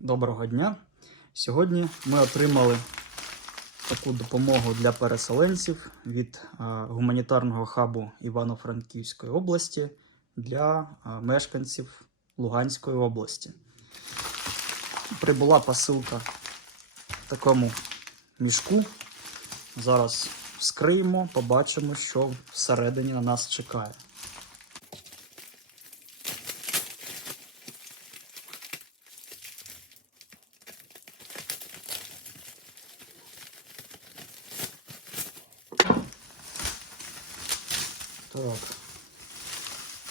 Доброго дня. Сьогодні ми отримали таку допомогу для переселенців від гуманітарного хабу Івано-Франківської області для мешканців Луганської області. Прибула посилка в такому мішку. Зараз вскриємо, побачимо, що всередині на нас чекає. Так.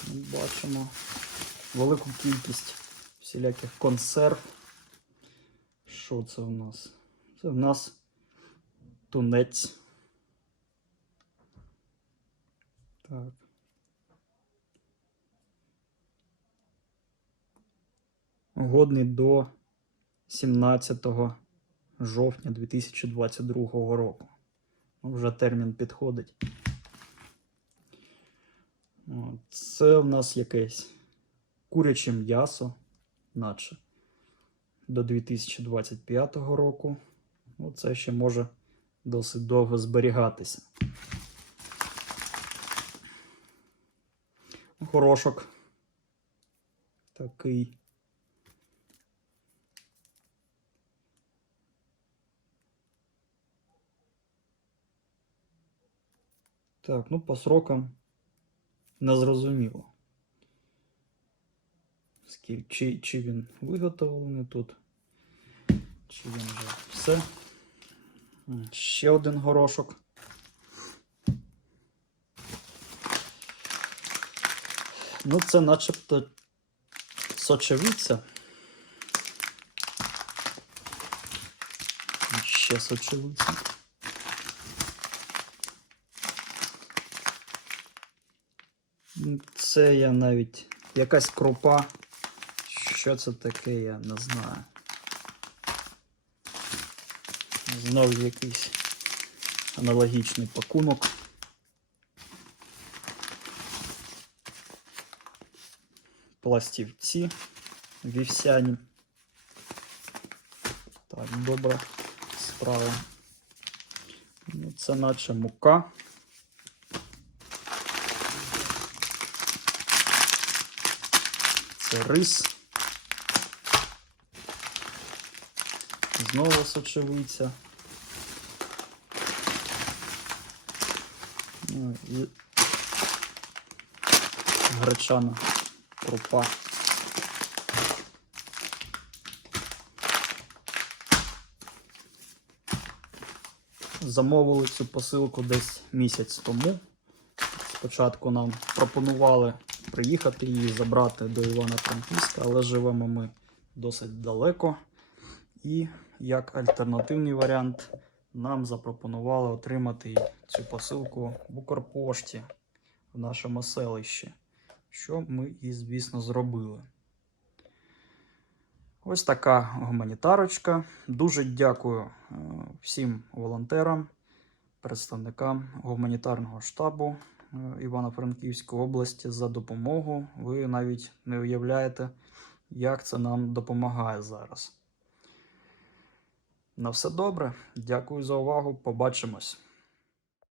Бачимо велику кількість всіляких консерв. Що це у нас? Це в нас тунець. Так. Годний до 17 жовтня 2022 року. Ну, Вже термін підходить. Це в нас якесь куряче м'ясо, наче до 2025 року. Це ще може досить довго зберігатися. Горошок такий. Так, ну по срокам незрозуміло. Чи, чи він виготовлений тут, чи він вже все. Ще один горошок. Ну, це начебто сочевиця. Ще сочевиця. Це я навіть якась крупа. Що це таке, я не знаю. Знову якийсь аналогічний пакунок. Пластівці вівсяні. Так, добра справа. Ну, це наче мука. Це рис. Знову сочевиця. Ну, і гречана крупа. Замовили цю посилку десь місяць тому. Спочатку нам пропонували приїхати її забрати до Івано-Франківська, але живемо ми досить далеко. І як альтернативний варіант, нам запропонували отримати цю посилку в Укрпошті в нашому селищі, що ми і, звісно, зробили. Ось така гуманітарочка. Дуже дякую е, всім волонтерам, представникам гуманітарного штабу Івано-Франківської області за допомогу. Ви навіть не уявляєте, як це нам допомагає зараз. На все добре. Дякую за увагу. Побачимось.